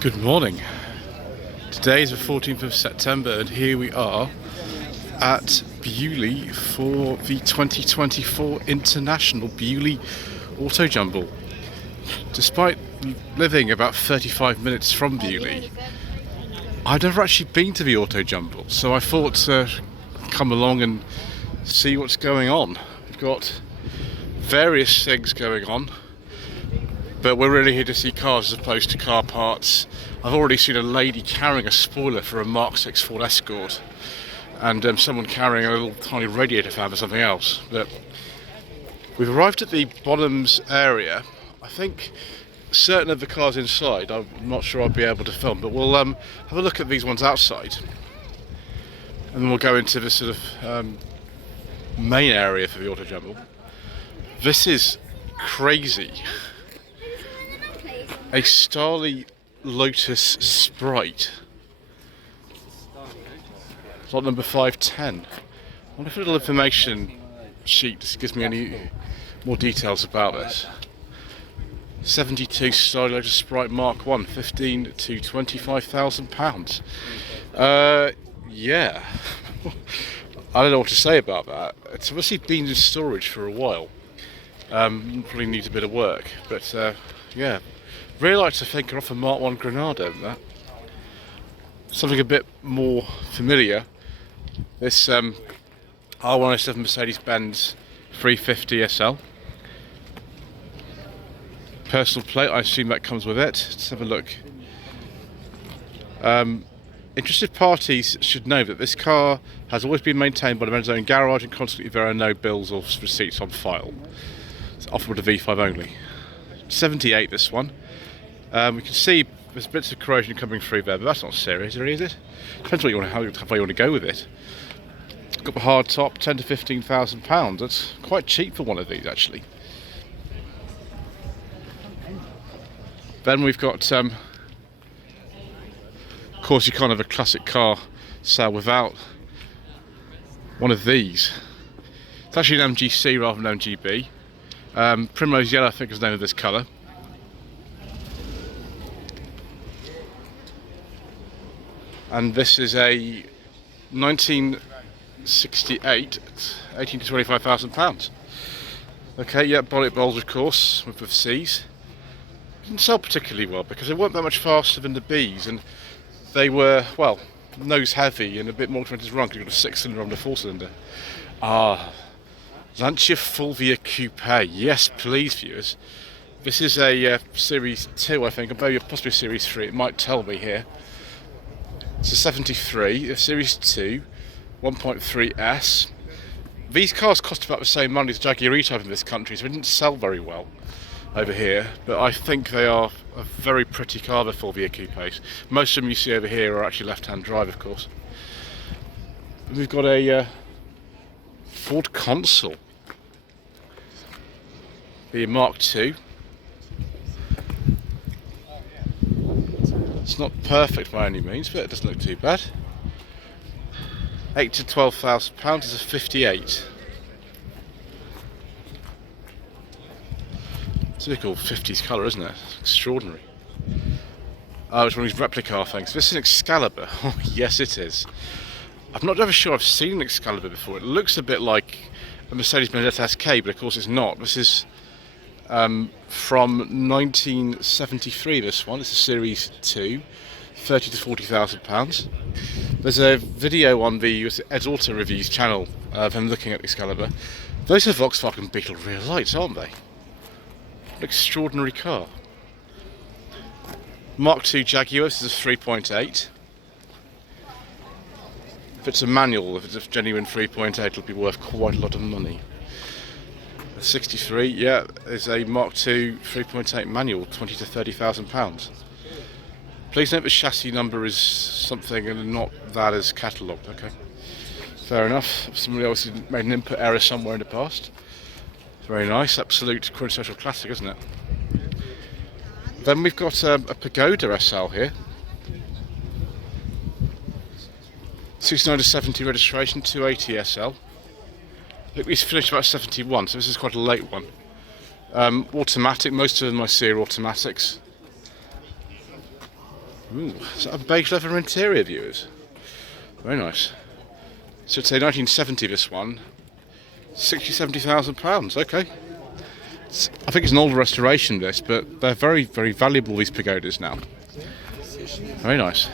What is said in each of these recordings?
Good morning. Today is the 14th of September and here we are at Beaulieu for the 2024 International Beaulieu Autojumble. Despite living about 35 minutes from Beaulieu, I've never actually been to the Autojumble, so I thought to come along and see what's going on. We've got various things going on, but we're really here to see cars as opposed to car parts. I've already seen a lady carrying a spoiler for a Mark 6 Ford Escort, and someone carrying a little tiny radiator fan for something else. But we've arrived at the bottoms area. I think certain of the cars inside, I'm not sure I'll be able to film, but we'll have a look at these ones outside, and then we'll go into the sort of main area for the Autojumble. This is crazy. A Starley Lotus Sprite. Lot number 510. I wonder if a little information sheet gives me any more details about this. 72 Starley Lotus Sprite Mark 1, 15 to 25,000 pounds. Yeah. I don't know what to say about that. It's obviously been in storage for a while. Probably needs a bit of work, but yeah. Really like to think off a Mark 1 Granada, that. Something a bit more familiar. This R107 Mercedes-Benz 350 SL. Personal plate, I assume that comes with it. Let's have a look. Interested parties should know that this car has always been maintained by the man's own garage, and consequently there are no bills or receipts on file. It's offered with a V5 only. 78 this one. We can see there's bits of corrosion coming through there, but that's not serious, really, is it? Depends what you want, how far you want to go with it. Got the hard top, 10 to 15,000 pounds. That's quite cheap for one of these, actually. Then we've got, of course, you can't have a classic car sale without one of these. It's actually an MGC rather than MGB. Primrose yellow, I think, is the name of this colour. And this is a 1968, 18 to 25,000 pounds. Okay, yeah, bonnet bowls, of course, with the C's. Didn't sell particularly well because they weren't that much faster than the B's, and they were, well, nose heavy and a bit more expensive to run because you've got a 6-cylinder on the 4-cylinder. Lancia Fulvia Coupe. Yes, please, viewers. This is a Series 2, I think, or maybe possibly a Series 3. It might tell me here. It's a 73, a Series 2, 1.3S. These cars cost about the same money as Jaguar E-Type in this country, so they didn't sell very well over here. But I think they are a very pretty car, the Fulvia Coupes. Most of them you see over here are actually left-hand drive, of course. We've got a Ford Consul, the Mark II. It's not perfect by any means, but it doesn't look too bad. 8 to 12,000 pounds is a 58. Typical 50s colour, isn't it? It's extraordinary. Oh, it's one of these replica things. This is an Excalibur. Oh, yes, it is. I'm not ever sure I've seen an Excalibur before. It looks a bit like a Mercedes-Benz SK, but of course it's not. This is from 1973, this one. It's a Series 2, 30 to 40,000 pounds. There's a video on the Ed Auto Reviews channel of him looking at the Excalibur. Those are Volkswagen Beetle rear lights, aren't they? An extraordinary car. Mark II Jaguar, this is a 3.8. If it's a manual, if it's a genuine 3.8, it'll be worth quite a lot of money. 63, yeah, is a Mark II 3.8 manual, 20 to 30,000 pounds. Please note the chassis number is something and not that as catalogued. Okay, fair enough. Somebody else made an input error somewhere in the past. Very nice, absolute quintessential classic, isn't it? Then we've got a Pagoda SL here. 69 to 70 registration, 280 SL. I think we finished about 71, so this is quite a late one. Automatic, most of them I see are automatics. Ooh, is that a beige leather interior, viewers? Very nice. So it's a 1970, this one. 70,000 pounds, okay. I think it's an older restoration, this, but they're very, very valuable, these pagodas now. Very nice.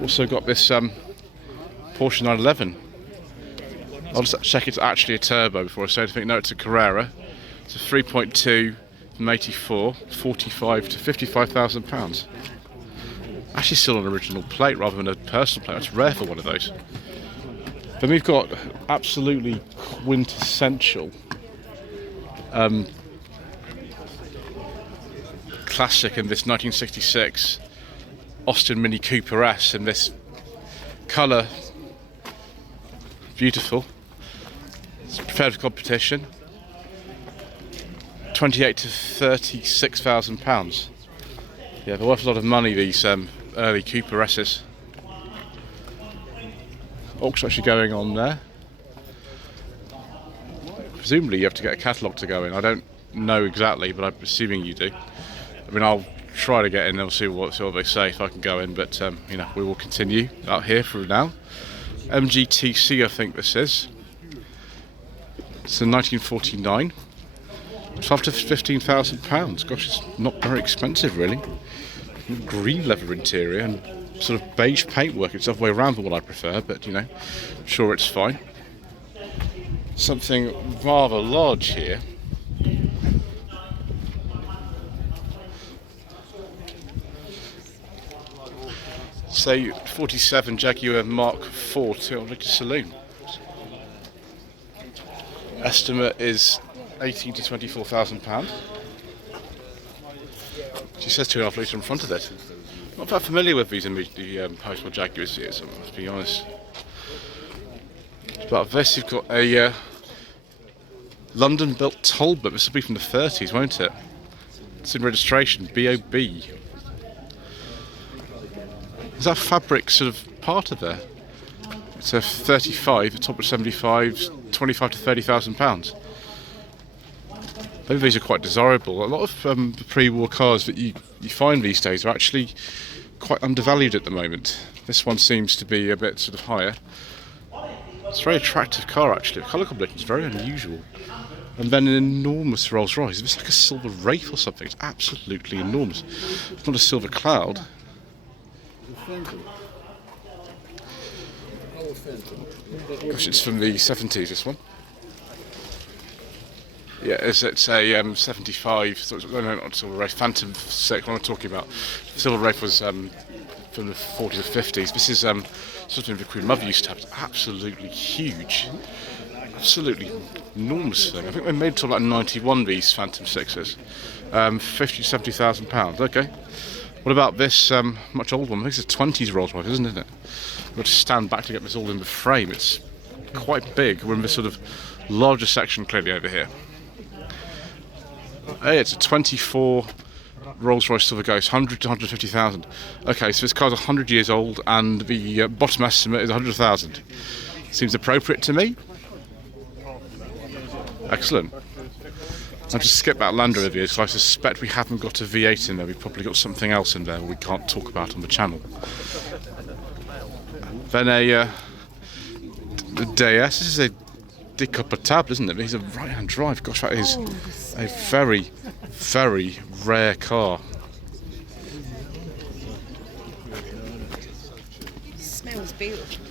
Also got this Porsche 911. I'll just check it's actually a turbo before I say anything. No, it's a Carrera. It's a 3.2 from 84, 45 to 55,000 pounds. Actually still an original plate rather than a personal plate. That's rare for one of those. Then we've got absolutely quintessential classic in this 1966 Austin Mini Cooper S in this colour. Beautiful. It's prepared for competition. 28 to 36,000 pounds. Yeah, they're worth a lot of money, these early Cooper S's. Auction actually going on there. Presumably you have to get a catalogue to go in. I don't know exactly, but I'm assuming you do. I mean, I'll try to get in. I'll see what they say if I can go in. But you know, we will continue out here for now. MGTC, I think this is. It's a 1949. It's up to 15,000 pounds. Gosh, it's not very expensive, really. Green leather interior and sort of beige paintwork. It's the other way around than what I prefer, but you know, I'm sure it's fine. Something rather large here. Say 47 Jaguar Mark IV 200 saloon. Estimate is 18 to 24,000 pounds. She says 2.5 litre in front of it. Not that familiar with these post-war Jaguars here, so I must be honest. But this, you've got a London-built Talbot. This will be from the 30s, won't it? It's in registration, BOB. Is that fabric sort of part of there? It's a 35, the top of 75, 25 to 30,000 pounds. Maybe these are quite desirable. A lot of the pre-war cars that you find these days are actually quite undervalued at the moment. This one seems to be a bit sort of higher. It's a very attractive car actually. The colour combination is very unusual. And then an enormous Rolls Royce. It's like a silver Wraith or something. It's absolutely enormous. It's not a silver Cloud. Gosh, it's from the 70s, this one. Yeah, it's a 75, no, not Silver Wraith, Phantom 6, what am I talking about? Silver Wraith was from the 40s or 50s. This is something the Queen Mother used to have. It's absolutely huge. Absolutely enormous thing. I think they made until like 91, these Phantom 6s. 50 to 70,000 pounds, okay. What about this much older one? I think it's a 20s Rolls Royce, isn't it? I've got to stand back to get this all in the frame. It's quite big. We're in this sort of larger section clearly over here. Hey, it's a 24 Rolls Royce Silver Ghost, 100 to 150,000. Okay, so this car's 100 years old and the bottom estimate is 100,000. Seems appropriate to me. Excellent. I'll just skip that Land Rover because I suspect we haven't got a V8 in there. We've probably got something else in there we can't talk about on the channel. Then a DS. This is a decapotable, isn't it? It's a right-hand drive. Gosh, that is a very, very rare car. Smells beautiful.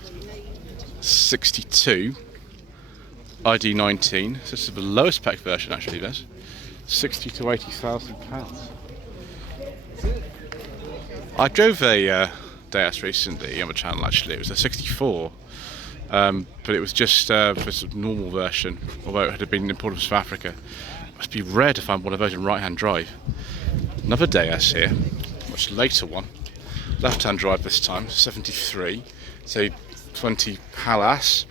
62. ID19. So this is the lowest spec version actually, this. 60 to 80,000 pounds. I drove a DS recently on the channel actually. It was a 64. But it was just this normal version, although it had been imported from South Africa. It must be rare to find one of those in right-hand drive. Another DS here, much later one. Left-hand drive this time, 73. It's a 20 Palace.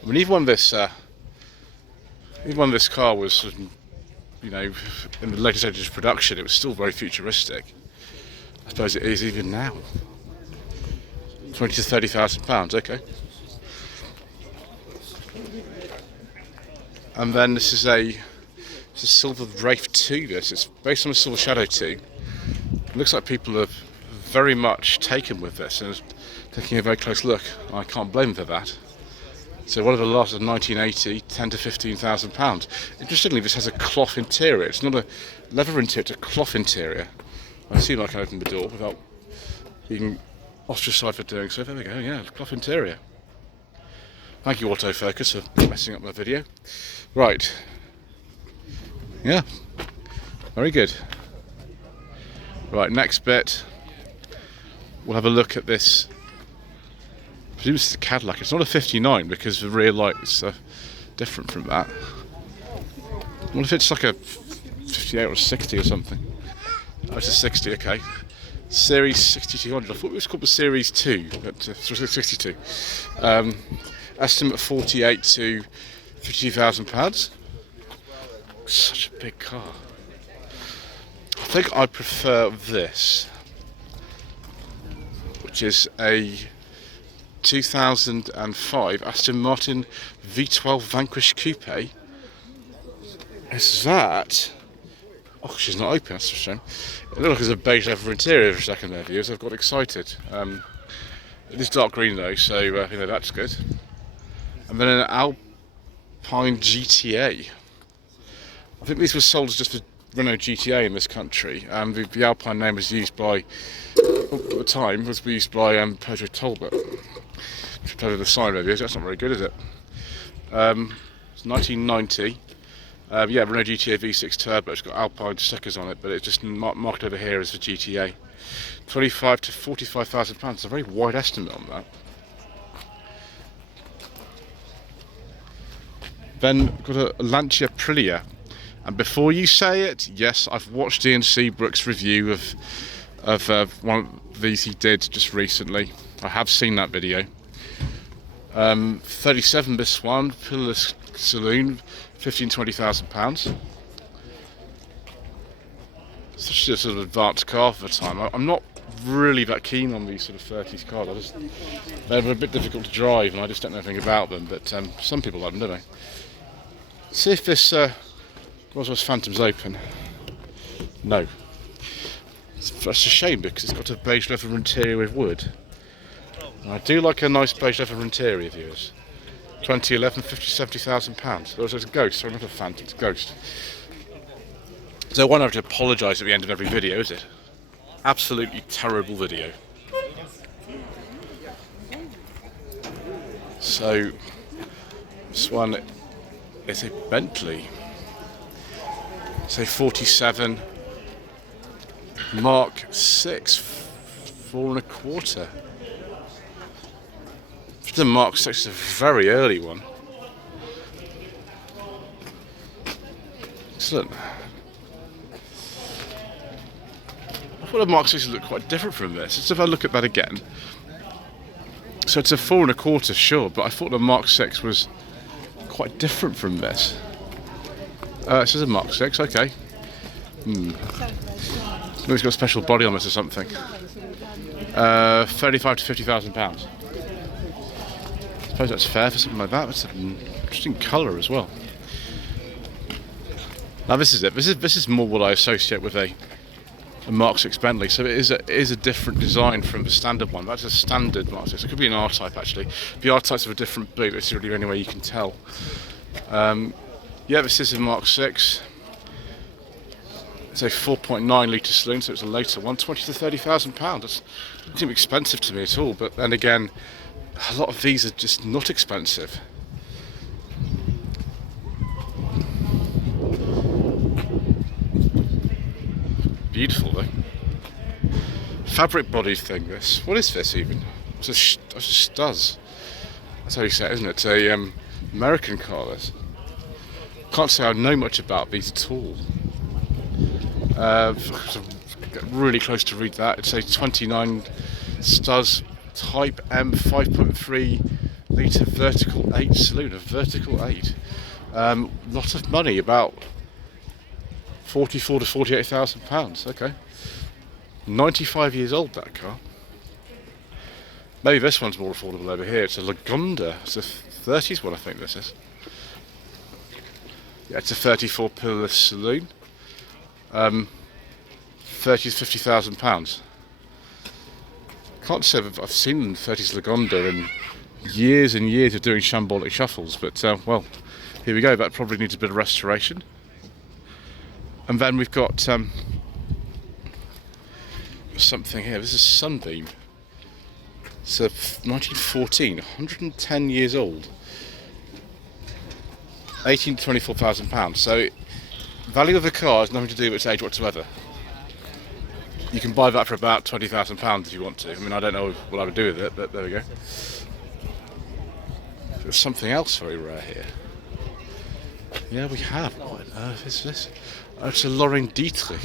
I mean, even when this car was, you know, in the later stages of production, it was still very futuristic. I suppose it is even now. 20 to 30,000 pounds, okay. And then this is a It's a Silver Wraith 2, this. It's based on a Silver Shadow 2. It looks like people are very much taken with this and taking a very close look. I can't blame them for that. So one of the last of 1980, 10 to 15,000 pounds. Interestingly, this has a cloth interior. It's not a leather interior, it's a cloth interior. I assume I can open the door without being ostracised for doing so. There we go, yeah, cloth interior. Thank you, autofocus, for messing up my video. Right. Yeah, very good. Right, next bit, we'll have a look at this. I presume this is a Cadillac. It's not a 59 because the rear lights are different from that. What if it's like a 58 or a 60 or something? Oh, it's a 60, okay. Series 6200. I thought it was called the Series 2, but 62. Estimate 48 to 52,000 pounds. Such a big car. I think I prefer this, which is a 2005 Aston Martin V12 Vanquish Coupe. Is that? Oh, she's not open, that's a shame. It looks like there's a beige leather interior for a second there, viewers. I've got excited. It is dark green though, so you know, that's good. And then an Alpine GTA. I think these were sold as just a Renault GTA in this country. The Alpine name was used by, at the time, was used by Peugeot Talbot. The sign reviews, that's not very good, is it? It's 1990. Yeah, Renault GTA V6 Turbo. It's got Alpine stickers on it, but it's just marked over here as the GTA. 25 to 45,000 pounds. It's a very wide estimate on that. Then got a Lancia Aprilia. And before you say it, yes, I've watched Ian Seabrook's review of one of these he did just recently. I have seen that video. 37 this one, pillarless saloon, 15,000 to 20,000 pounds. Such a sort of advanced car for the time. I'm not really that keen on these sort of 30s cars. They're a bit difficult to drive, and I just don't know anything about them. But some people like them, don't they? See if this Rolls-Royce Phantom's open. No. That's a shame because it's got a beige leather interior with wood. And I do like a nice beige leather interior, viewers. 2011, 70,000 pounds. It's a Ghost, sorry, not a Phantom, it's a Ghost. So one have to apologise at the end of every video, is it? Absolutely terrible video. So this one is a Bentley. Say 47 Mark 6, 4.25. The Mark 6 is a very early one. Excellent. I thought the Mark 6 looked quite different from this. Let's if I look at that again. So it's a 4.25, sure, but I thought the Mark 6 was quite different from this. This is a Mark 6, okay. Maybe it's got a special body on this or something. 35 to 50,000 pounds. I suppose that's fair for something like that. It's an interesting colour as well. Now this is it. This is more what I associate with a Mark 6 Bentley. So it is a different design from the standard one. That's a standard Mark 6. It could be an R-Type actually. The R-Types have a different boot. That's really the only way you can tell. Yeah, this is a Mark 6. It's a 4.9 litre saloon, so it's a later one. 20 to 30,000 pounds. That doesn't seem expensive to me at all. But then again, a lot of these are just not expensive. Beautiful though. Fabric body thing. This. What is this even? It's a Stuz. That's how you say it, isn't it? It's a American car. This. Can't say I know much about these at all. Get really close to read that. It's a 29 Stuz Type M 5.3 litre vertical 8 saloon. A vertical 8. Lot of money, about 44 to 48,000 pounds. Okay. 95 years old, that car. Maybe this one's more affordable over here. It's a Lagonda. It's a 30s one, I think this is. Yeah, it's a 34 pillar saloon. 30 to 50,000 pounds. Can't say I've seen 30s Lagonda in years and years of doing Shambolic shuffles, but well, here we go. That probably needs a bit of restoration. And then we've got something here. This is Sunbeam. It's a 1914, 110 years old. 18 to 24,000 pounds. So, value of the car has nothing to do with its age whatsoever. You can buy that for about 20,000 pounds if you want to. I mean, I don't know what I would do with it, but there we go. There's something else very rare here. Yeah, we have. What on earth is this? Oh, it's a Lorraine Dietrich.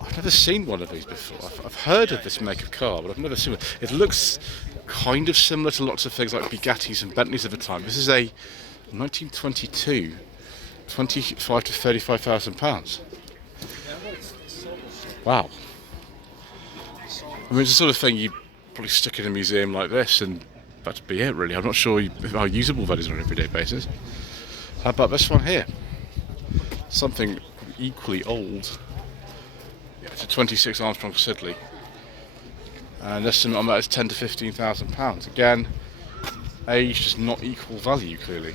I've never seen one of these before. I've heard of this make of car, but I've never seen it. It looks kind of similar to lots of things like Bugattis and Bentleys of the time. This is a 1922, 25 to 35,000 pounds. Wow. I mean, it's the sort of thing you probably stick in a museum like this, and that'd be it, really. I'm not sure how usable that is on an everyday basis. How about this one here? Something equally old. Yeah, it's a 26 Armstrong Siddeley, and estimate on that is 10 to 15,000 pounds. Again, age does not equal value, clearly.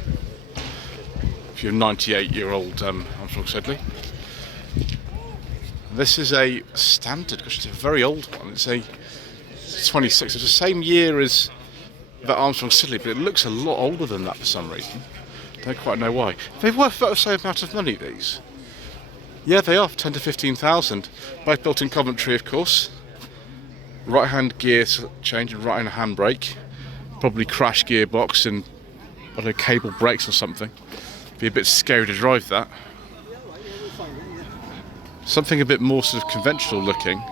If you're a 98-year-old Armstrong Siddeley. This is a standard, because it's a very old one. It's a 26. It's the same year as that Armstrong Siddeley, but it looks a lot older than that for some reason. Don't quite know why. They're worth about the same amount of money, these. Yeah, they are, 10 to 15,000. Both built in Coventry, of course. Right-hand gear change and right-hand handbrake. Probably crash gearbox and, I don't know, cable brakes or something. Be a bit scary to drive that. Something a bit more sort of conventional looking.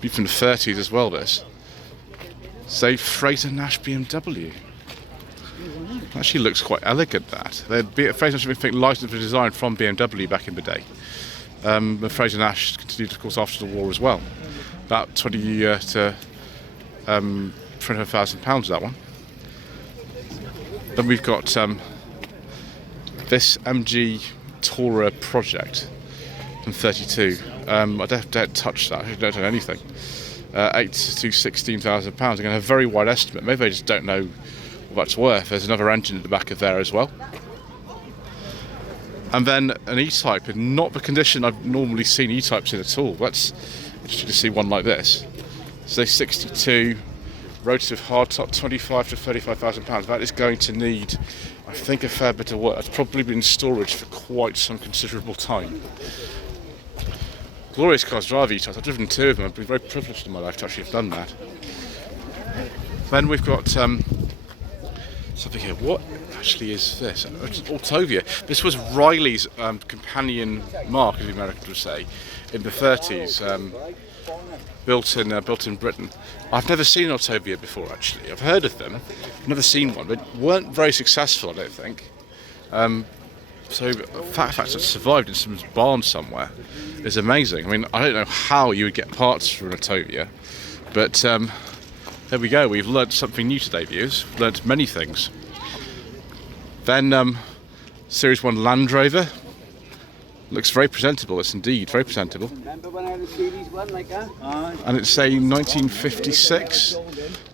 Be from the 30s as well, this. Say Fraser Nash BMW. Actually looks quite elegant, that. Fraser Nash, I think, licensed for design from BMW back in the day. But Fraser Nash continued, of course, after the war as well. About 20 to £25,000, that one. Then we've got this MG Tourer Project from 32. I don't touch that. I don't know anything. 8 to 16,000 pounds. Again, a very wide estimate. Maybe they just don't know what that's worth. There's another engine at the back of there as well. And then an E-Type in not the condition I've normally seen E-Types in at all. That's interesting to see one like this. So 62, rotative hardtop, 25 to 35,000 pounds. That is going to need, I think, a fair bit of work. It's probably been in storage for quite some considerable time. Glorious cars to drive E-Types. I've driven two of them. I've been very privileged in my life to actually have done that. Then we've got something here. What actually is this? It's Autovia. This was Riley's companion mark, as the Americans would say, in the 30s. Built in Britain. I've never seen an Autovia before, actually. I've heard of them. I've never seen one. They weren't very successful, I don't think. So the fact that it survived in some barn somewhere is amazing. I mean, I don't know how you would get parts for an Autovia, but there we go. We've learned something new today, viewers. We've learned many things. Then Series 1 Land Rover. Looks very presentable. It's indeed very presentable. Remember when I had a Series 1 like that? And it's a 1956,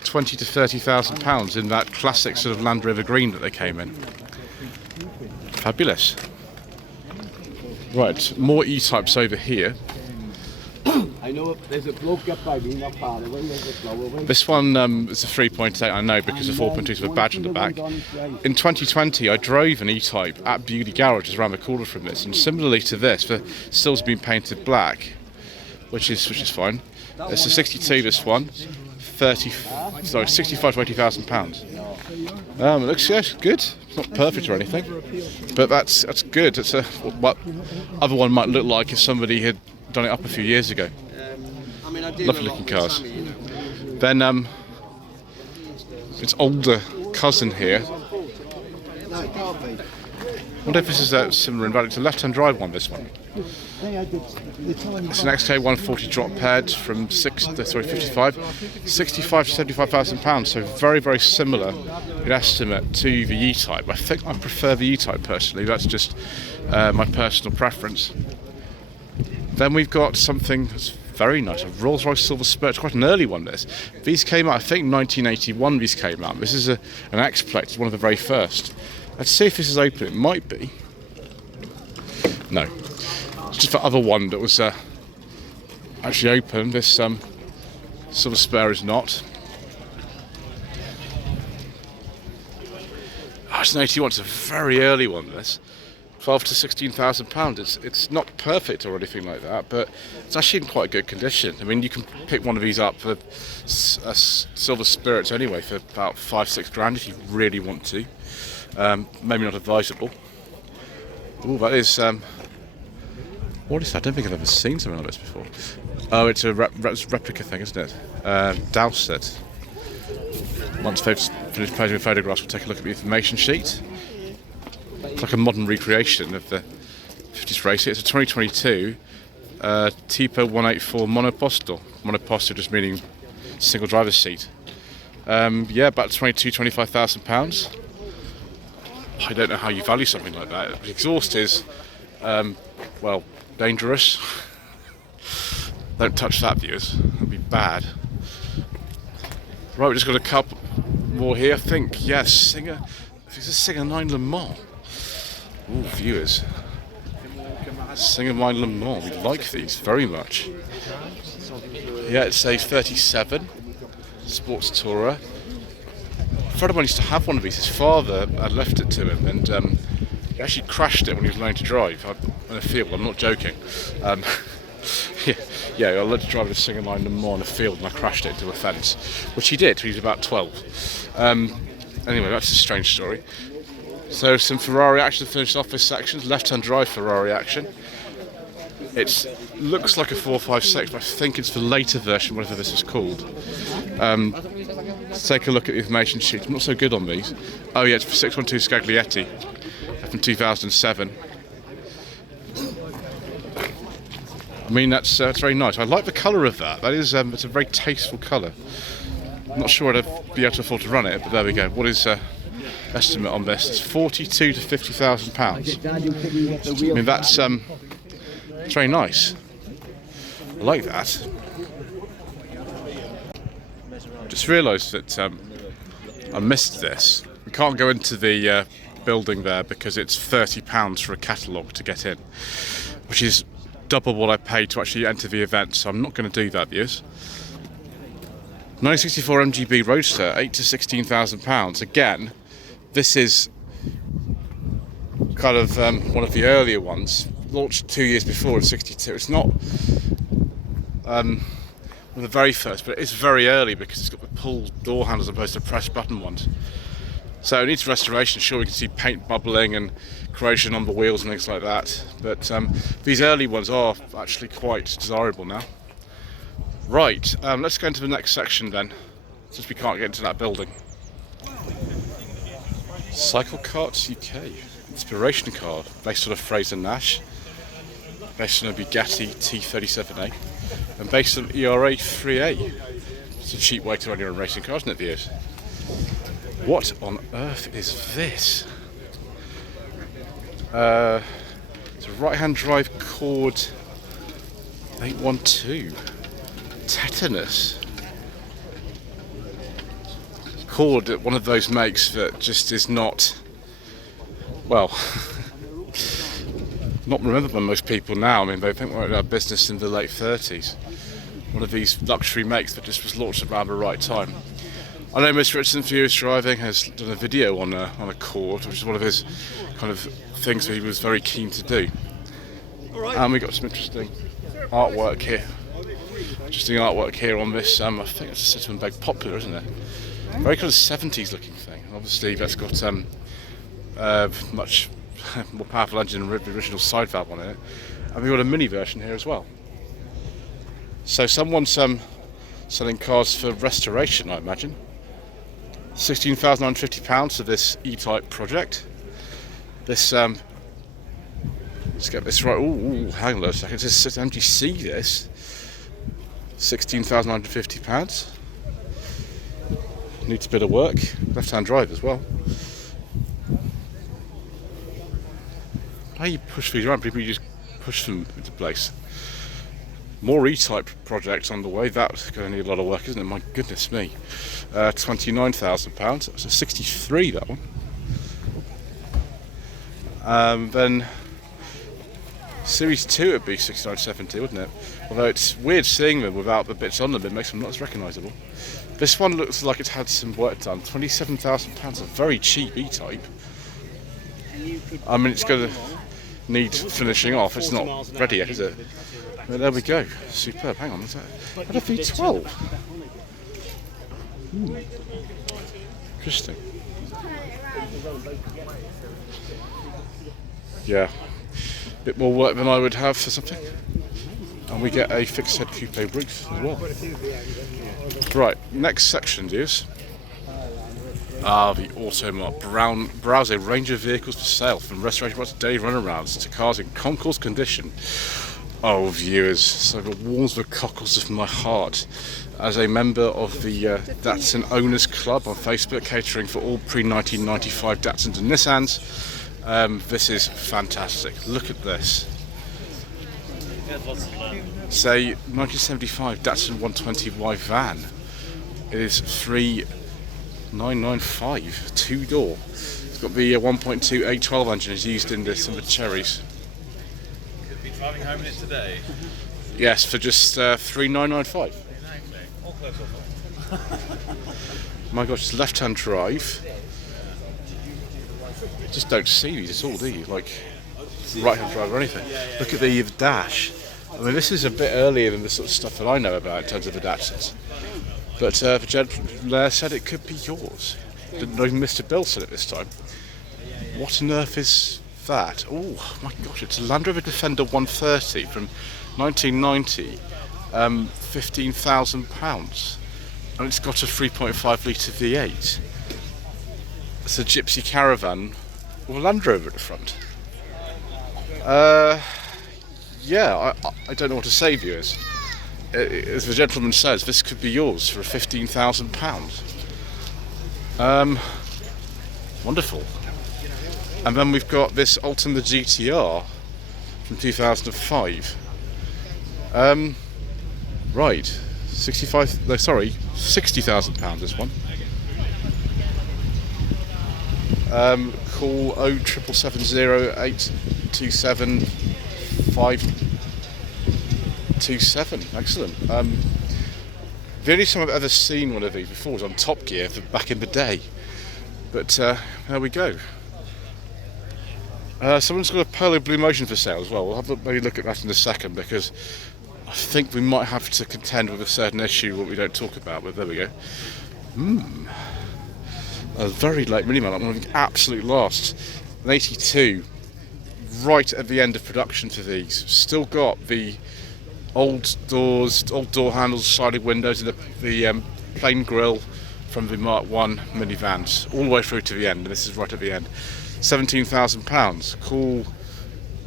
20 to 30,000 pounds in that classic sort of Land Rover green that they came in. Fabulous. Right, more E-Types over here. I know there's a bloke up by me, not far away, there's a flower away. This one is a 3.8, I know, because of 4.2 with a badge on the back. In 2020, I drove an E-Type at Beaulieu Garage, just around the corner from this, and similarly to this, the still's been painted black, which is fine. It's a 62, this one, 65 to 80,000 pounds. It looks good. It's not perfect or anything, but that's good. It's what other one might look like if somebody had done it up a few years ago. Lovely looking cars. Then its older cousin here. wonder if this is similar in value. It's a left-hand drive one, this one. It's an XK 140 drop head from 65 to 75,000 pounds. So very, very similar in estimate to the E-Type. I think I prefer the E-Type personally. That's just my personal preference. Then we've got something that's very nice, a Rolls-Royce Silver Spirit. It's quite an early one, this. These came out, I think 1981 these came out. This is an X-Plate, it's one of the very first. Let's see if this is open. It might be. No. It's just the other one that was actually open. This Silver Spare is not. Oh, it's an 81, it's a very early one, this. 12 to 16,000 pounds. It's not perfect or anything like that, but it's actually in quite good condition. I mean, you can pick one of these up for Silver Spirits anyway for about 5-6 grand if you really want to. Maybe not advisable. Oh, that is what is that? I don't think I've ever seen something like this before. Oh, it's a replica thing, isn't it? Dowset. Once they've finished posing the photographs, we'll take a look at the information sheet. It's like a modern recreation of the 50s race. It's a 2022 Tipo 184 monopostal. Monopostal just meaning single driver's seat. Yeah, about 25,000 pounds. I don't know how you value something like that. The exhaust is, well, dangerous. Don't touch that, viewers. That'd be bad. Right, we've just got a couple more here. I think, yes, Singer. This is Singer 9 Le Mans. Ooh, viewers. Singer 9 Le Mans. We like these very much. Yeah, it's a 37 Sports Tourer. A friend of mine used to have one of these. His father had left it to him, and he actually crashed it when he was learning to drive in a field. I'm not joking. Yeah, I learned to drive a Singer 9 Le Mans in a field, and I crashed it into a fence, which he did. He was about 12. Anyway, that's a strange story. So some Ferrari action to finish off this section. Left-hand drive Ferrari action. It looks like a 456, but I think it's the later version, whatever this is called. Let's take a look at the information sheet. I'm not so good on these. Oh yeah, it's for 612 Scaglietti from 2007. I mean, that's very nice. I like the colour of that. That is, it's a very tasteful colour. I'm not sure I'd be able to afford to run it, but there we go. What is estimate on this? It's 42 to 50,000 pounds. I mean, that's it's very nice. I like that. Just realised that I missed this. We can't go into the building there because it's £30 for a catalogue to get in, which is double what I paid to actually enter the event, so I'm not going to do that, viewers. 964 MGB Roadster, 8 to 16,000 pounds. Again, this is kind of one of the earlier ones, launched 2 years before in 62. It's not one of the very first, but it is very early because it's got the pull door handles as opposed to press button ones. So it needs restoration. Sure, we can see paint bubbling and corrosion on the wheels and things like that, but these early ones are actually quite desirable now. Right, let's go into the next section then, since we can't get into that building. Cycle Carts UK, inspiration car, based on a Fraser Nash, based on a Bugatti T37A, and based on ERA 3A. It's a cheap way to run your own racing car, isn't it, viewers? What on earth is this? It's a right-hand drive Cord 812. Tetanus. Cord, one of those makes that just is not, well, not remembered by most people now. I mean, they think we're in our business in the late 30s. One of these luxury makes that just was launched around the right time. I know Mr. Richardson Furious Driving has done a video on a Cord, which is one of his kind of things that he was very keen to do. And we got some interesting artwork here. Interesting artwork here on this, I think it's a Citroen Beg Popular, isn't it? Very kind of 70s looking thing. Obviously that's got much more powerful engine than the original side valve on it. And we've got a mini version here as well. So someone's selling cars for restoration, I imagine. £16,950 for this E-Type project. This Let's get this right. Ooh, hang on a second. It's just MGC this. £16,950. Needs a bit of work. Left-hand drive as well. How you push these around? People, you just push them into place. More E-Type projects on the way. That's going to need a lot of work, isn't it? My goodness me. £29,000. That's a 63, that one. Then Series 2 would be 6970, wouldn't it? Although it's weird seeing them without the bits on them, it makes them not as recognisable. This one looks like it's had some work done. £27,000, a very cheap E-Type. I mean, it's going to need finishing off. It's not ready yet, is it? But there we go. Superb. Hang on, is that a V12? Interesting. Yeah. Bit more work than I would have for something. And we get a fixed head coupe roof as well. Right, next section is the Automart. Browse a range of vehicles for sale, from restoration to daily runarounds to cars in concourse condition. Oh, viewers, so it warms the cockles of my heart. As a member of the Datsun Owners Club on Facebook, catering for all pre-1995 Datsuns and Nissans, this is fantastic. Look at this. Say 1975 Datsun 120Y van. It is 3,995, two-door. It's got the 1.2 A12 engine is used in this, and the cherries. You'll be driving home in it today. Yes, for just 3,995. Exactly. All close off. My gosh, it's left-hand drive. You just don't see these at all, do you? Like right-hand drive or anything. Look at the dash. I mean, this is a bit earlier than the sort of stuff that I know about in terms of the Datsuns. But the gentleman there said it could be yours. Didn't know even Mr. Bill said it this time. What on earth is that? Oh my gosh, it's a Land Rover Defender 130 from 1990, £15,000, and it's got a 3.5 litre V8. It's a Gypsy Caravan with a Land Rover at the front. Yeah, I don't know what to say, viewers. As the gentleman says, this could be yours for £15,000. Wonderful. And then we've got this Ultima GTR from 2005. Right, £60,000 this one. Call 0770827 excellent. The only time I've ever seen one of these before was on Top Gear back in the day. But there we go. Someone's got a Polo Blue Motion for sale as well. We'll have a maybe look at that in a second, because I think we might have to contend with a certain issue what we don't talk about, but there we go. A very late minivan, one of the absolute last. An 82, right at the end of production for these. Still got the old doors, old door handles, sliding windows, and the plain grille from the Mark 1 minivans, all the way through to the end, and this is right at the end. £17,000. Call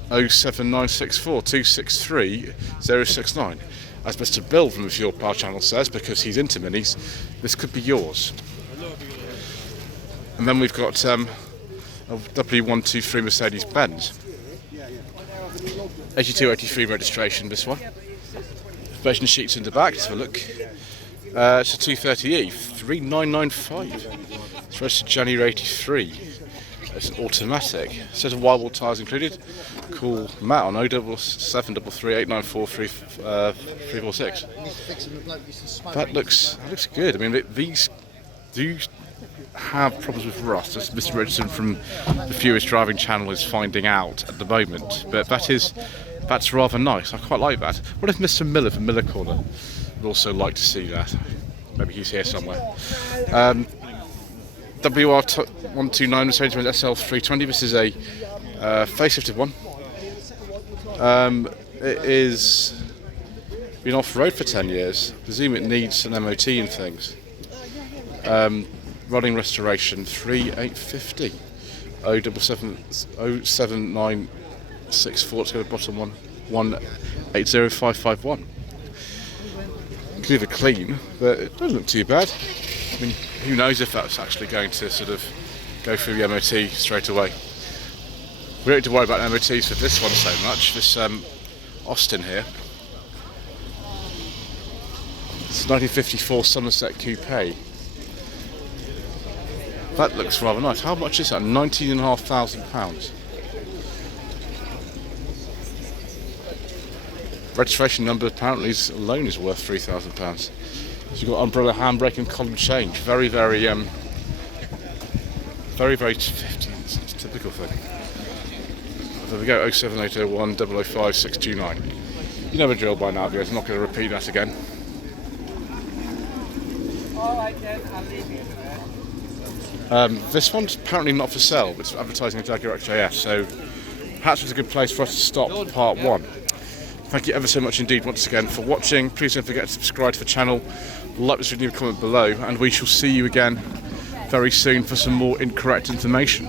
07964 263 069. As Mr. Bill from the Fuel Power channel says, because he's into minis, this could be yours. And then we've got a W123 Mercedes-Benz. 8283 registration, this one. Information sheets in the back, let's have a look. It's a 230e, 3995. It's registered January 83. It's an automatic. Set of wide wall tyres included. Call Matt on 07733894346. That looks good. I mean, these do have problems with rust, as Mr. Richardson from the Furious Driving channel is finding out at the moment. But that's rather nice. I quite like that. What if Mr. Miller from Miller Corner would also like to see that? Maybe he's here somewhere. WR129 Mercedes-Benz SL320. This is a facelifted one. It is been off road for 10 years. I presume it needs an MOT and things. Running restoration 3850. 079 6.4 to go to the bottom one. 1.80551. Could either clean, but it doesn't look too bad. I mean, who knows if that's actually going to sort of go through the MOT straight away. We don't need to worry about MOTs for this one so much. This Austin here. It's 1954 Somerset Coupe. That looks rather nice. How much is that? £19,500. Registration number apparently alone is worth £3,000. So you've got umbrella, handbrake and column change. Very 50s. It's a typical thing. There we go, 07801 005 629. You know the drill by now, guys. I'm not going to repeat that again. Alright then, I'll leave you to This one's apparently not for sale, but it's advertising a Jaguar XJS, so perhaps it's a good place for us to stop part one. Thank you ever so much indeed once again for watching. Please don't forget to subscribe to the channel, like this video, comment below, and we shall see you again very soon for some more incorrect information.